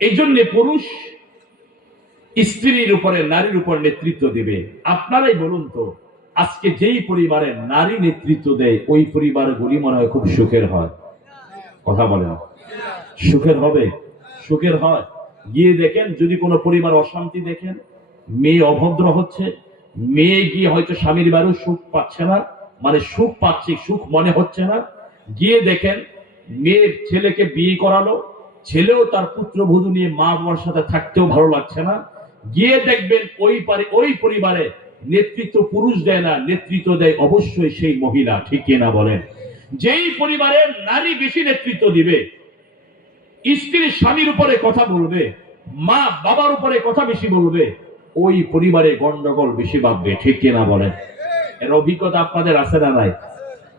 এই জন্য পুরুষ স্ত্রীর উপরে নারীর উপর নেতৃত্ব দিবে। আপনারাই বলুন তো, আজকে যেই পরিবারে নারী নেতৃত্ব দেয় ওই পরিবারগুলি মনে হয় খুব সুখের হয়। কথা বলেন, সুখের হবে? সুখের হয়? গিয়ে দেখেন, যদি কোনো পরিবার অশান্তি দেখেন, মেয়ে অভদ্র হচ্ছে, মেয়ে গিয়ে হয়তো স্বামীর বাড়িও সুখ পাচ্ছে না, মানে সুখ পাচ্ছে সুখ মনে হচ্ছে না, গিয়ে দেখেন মেয়ের ছেলেকে বিয়ে করালো, ছেলেও তার পুত্রবধূ নিয়ে মা বাবার সাথে থাকতেও ভালো লাগছে না, গিয়ে দেখবেন ওই পরিবারে নেতৃত্ব পুরুষ দেয় না, নেতৃত্ব দেয় অবশ্যই সেই মহিলা। ঠিক কিনা বলেন? যেই পরিবারে নারী বেশি নেতৃত্ব দিবে, স্ত্রী স্বামীর উপরে কথা বলবে, মা বাবার উপরে কথা বেশি বলবে, ওই পরিবারে গন্ডগোল বেশি বাঁধবে। ঠিক কিনা বলেন? এর অভিজ্ঞতা আপনাদের আছে না নাই?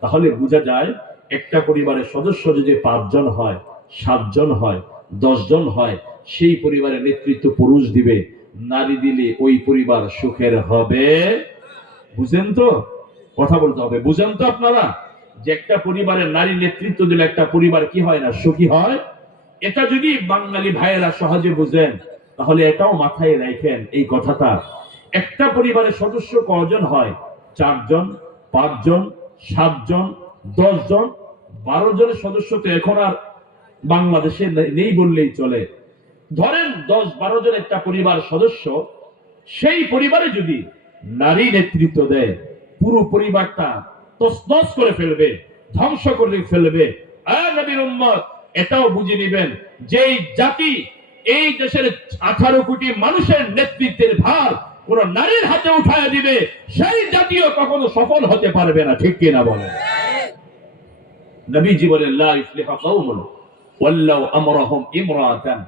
তাহলে বোঝা যায়, একটা পরিবারের সদস্য যদি 5 জন হয়, 7 জন হয়, 10 জন হয়, সেই পরিবারের নেতৃত্ব পুরুষ দিবে, নারী দিলে ওই পরিবার সুখের হবে। বুঝেন তো? কথা বলতে হবে, বুঝেন তো আপনারা, যে একটা পরিবারের নারী নেতৃত্ব দিলে একটা পরিবার কি হয় না, সুখী হয়। এটা যদি বাঙালি ভাইয়েরা সহজে বুঝেন, তাহলে এটাও মাথায় রাখেন এই কথাটা। একটা পরিবারের সদস্য কজন হয়? 4 জন, 5 জন, 7 জন, 10 জন, 12 জনের সদস্য তো এখন আর বাংলাদেশে নেই বললেই চলে। ধরেন 10-12 জন একটা পরিবার সদস্য, সেই পরিবারে যদি নারী নেতৃত্ব দেয়, পুরো পরিবারটা তছনছ করে ফেলবে, ধ্বংস করে ফেলবে। নবীর উম্মত, এটাও বুঝে নেবেন, যেই জাতি এই দেশের 18 কোটি মানুষের নেতৃত্বের ভার কোন নারীর হাতে উঠায় দিবে, সেই জাতীয় কখনো সফল হতে পারবে না। ঠিক কিনা বলেন? নবীজি বলেন, লা ইফলিহু কওমুন ওয়াল্লাউ আমরাহুম ইমরাতান,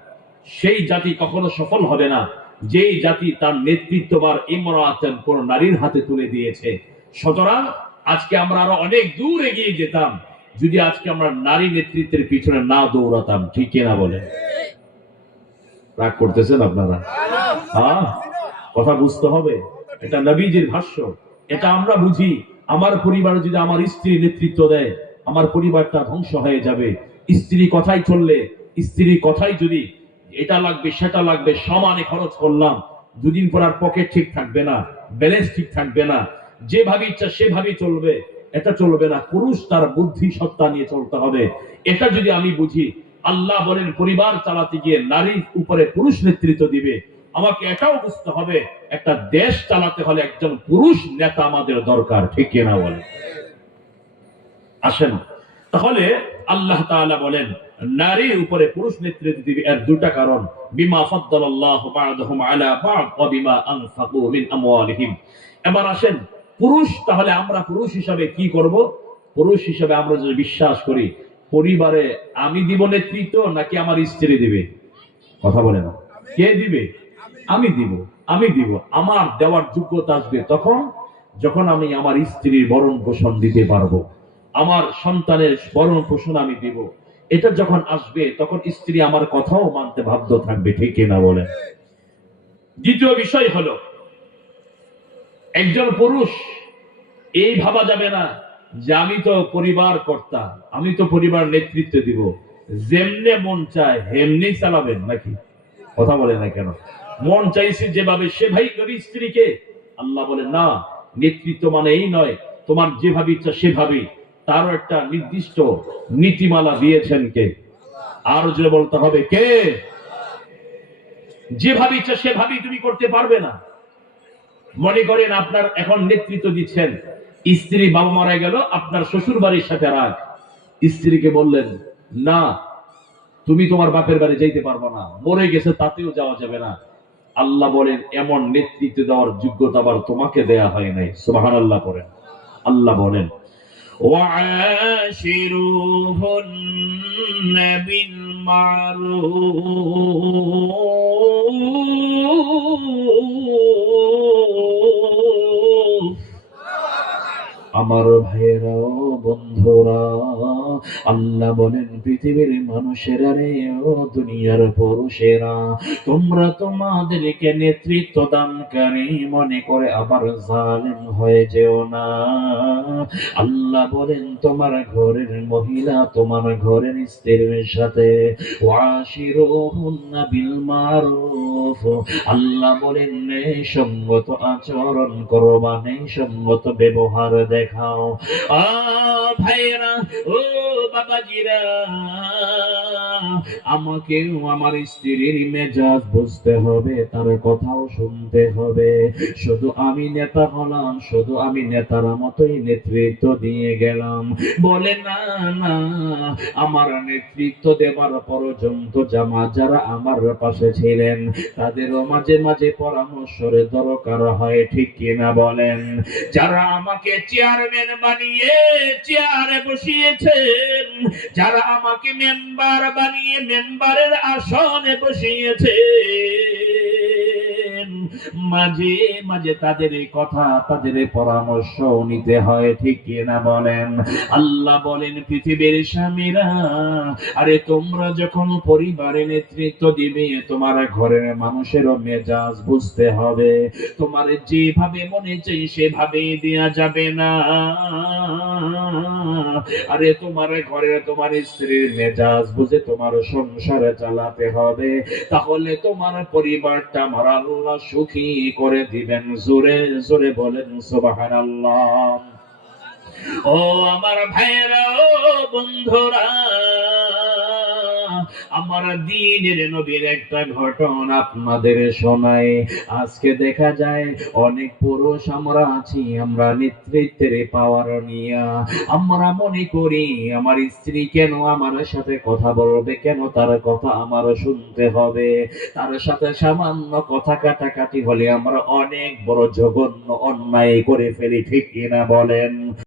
সেই জাতি কখনো সফল হবে না যেই জাতি তার নেতৃত্ববার ইমরাতান, কোন নারীর হাতে তুলে দিয়েছে। সুতরাং আজকে আমরা আরো অনেক দূর এগিয়ে যেতাম যদি আজকে আমরা নারী নেতৃত্বের পিছনে না দৌড়াতাম। ঠিক কিনা বলেন? রাগ করতেছেন আপনারা? হ্যাঁ, কথা বুঝতে হবে। এটা নবীজির ভাষ্য, এটা আমরা বুঝি। আমার পরিবার যদি আমার স্ত্রী নেতৃত্ব দেয়, আমার পরিবারটা ধ্বংস হয়ে যাবে। স্ত্রী কথাই চললে, স্ত্রী কথাই যদি এটা লাগবে সেটা লাগবে সমানে খরচ করলাম, দুদিন পর আর পকেট ঠিক থাকবে না, ব্যালেন্স ঠিক থাকবে না, যেভাবে ইচ্ছা সেভাবে চলবে, এটা চলবে না। পুরুষ তার বুদ্ধি সত্তা নিয়ে চলতে হবে। এটা যদি আমি বুঝি, আল্লাহ বলেন পরিবার চালাতে গিয়ে নারীর উপরে পুরুষ নেতৃত্ব দিবে, আমাকে এটাও বুঝতে হবে একটা দেশ চালাতে হলে একজন পুরুষ নেতা আমাদের দরকার। ঠিক কিনা বলেন? আসেন, তাহলে আল্লাহ তাআলা বলেন নারীর উপরে পুরুষ নেতৃত্ব দিবে, এর দুটা কারণ, বিমা ফাদ্দালাল্লাহু বা'দাহুম আলা বা'দ ওয়া বিমা আনফাকু মিন আমওয়ালিহিম। এবার আসেন, পুরুষ, তাহলে আমরা পুরুষ হিসাবে কি করব? পুরুষ হিসাবে আমরা যদি বিশ্বাস করি পরিবারে আমি দিব নেতৃত্ব নাকি আমার স্ত্রী দিবে? কথা বলে না, কে দিবে? আমি দিব। আমি দিব। আমার দেওয়ার যোগ্যতা আসবে তখন যখন আমি আমার স্ত্রীর ভরণ পোষণ দিতে পারবো, আমার সন্তানের ভরণ পোষণ আমি দিব। এটা যখন আসবে তখন স্ত্রী আমার কথাও মানতে বাধ্য থাকবে। ঠিক কিনা বলেন? দ্বিতীয় বিষয় হলো, একজন পুরুষ এই ভাবা যাবে না যে আমি তো পরিবার কর্তা, আমি তো পরিবার নেতৃত্ব দিব, যেমনে মন চায় হেমনি চালাবেন নাকি? কথা বলে না কেন? মন চাইছে যেভাবে সেভাবেই করি স্ত্রীকে। আল্লাহ বলেন না, নেতৃত্ব মানে এই নয় তোমার যেভাবে ইচ্ছা সেভাবেই, তারও একটা নির্দিষ্ট নীতিমালা দিয়েছেন কে? আরো জোরে বলতে হবে, কে? যেভাবে ইচ্ছা সেভাবেই তুমি করতে পারবে না। মনে করেন আপনার এখন নেতৃত্ব দিচ্ছেন, স্ত্রী বাবা মারা গেল, আপনার শ্বশুর বাড়ির সাথে রাগ, স্ত্রীকে বললেন না তুমি তোমার বাপের বাড়ি যাইতে পারবে না, মরে গেছে তাতেও যাওয়া যাবে না। আল্লাহ বলেন এমন নেতৃত্ব দেওয়ার যোগ্যতা আবার তোমাকে দেয়া হয় নাই। সুবহানাল্লাহ করেন। আল্লাহ বলেন وعاشروهن بالمعروف। আমার ভাইয়েরা, বন্ধুরা, আল্লাহ বলেন পৃথিবীর মানুষেরা রে, ও দুনিয়ার পুরুষেরা, তোমরা তোমাদেরকে নেতৃত্ব দানকারী মনে করে আবার জালেম হয়ে যেও না। আল্লাহ বলেন তোমার ঘরের মহিলা, তোমার ঘরের স্ত্রীর সাথে ওয়াশিরুহুন্না বিল মারুফ, আল্লাহ বলেন ন্যায়সঙ্গত আচরণ করবা, ন্যায়সঙ্গত ব্যবহার দেখাও। ভাইরা, ও বাবাজিরা, আমাকেও আমার স্ত্রীর মেজাজ বুঝতে হবে, তার কথাও শুনতে হবে। শুধু আমি নেতা হলাম, শুধু আমি নেতার মতোই নেতৃত্ব দিয়ে গেলাম, বলে না না, আমার নেতৃত্ব দেবার পর্যন্ত যারা আমার পাশে ছিলেন তাদেরও মাঝে মাঝে পরামর্শের দরকার হয়, ঠিক কিনা বলেন? যারা আমাকে চেয়ারম্যান বানিয়ে চেয়ারে বসিয়েছেন, যারা আমাকে মেম্বার বানিয়ে মেম্বারের আসনে বসিয়েছেন, মাঝে মাঝে তাদের কথা, তাদের পরামর্শ নিতে হয়, ঠিক কিনা বলেন? আল্লাহ বলেন পৃথিবীর স্বামীরা, আরে তোমরা যখন পরিবারে নেতৃত্ব দিবে, তোমার ঘরের মানুষেরও মেজাজ বুঝতে হবে। তোমার যেভাবে মনে চাই সেভাবেই দেয়া যাবে না। আরে তোমার ঘরে তোমার স্ত্রীর মেজাজ বুঝে তোমার সংসার চালাতে হবে, তাহলে তোমার পরিবারটা আমার আল্লাহ সুখী করে দিবেন। জোরে জোরে বলেন সুবহানাল্লাহ। ও আমার ভাইয়েরা, ও বন্ধুরা, আমার দ্বীনের নবীর একটা ঘটনা আপনাদের শোনাই। আজকে দেখা যায় অনেক পুরুষ আমরা আছি, আমরা নেতৃত্বের পাওয়ার নিয়া আমরা মনে করি আমার স্ত্রী কেন আমার সাথে কথা বলবে, কেন তার কথা আমার শুনতে হবে, তার সাথে সামান্য কথা কাটাকাটি হলে আমরা অনেক বড় জঘন্য অন্যায় করে ফেলি, ঠিক কিনা বলেন?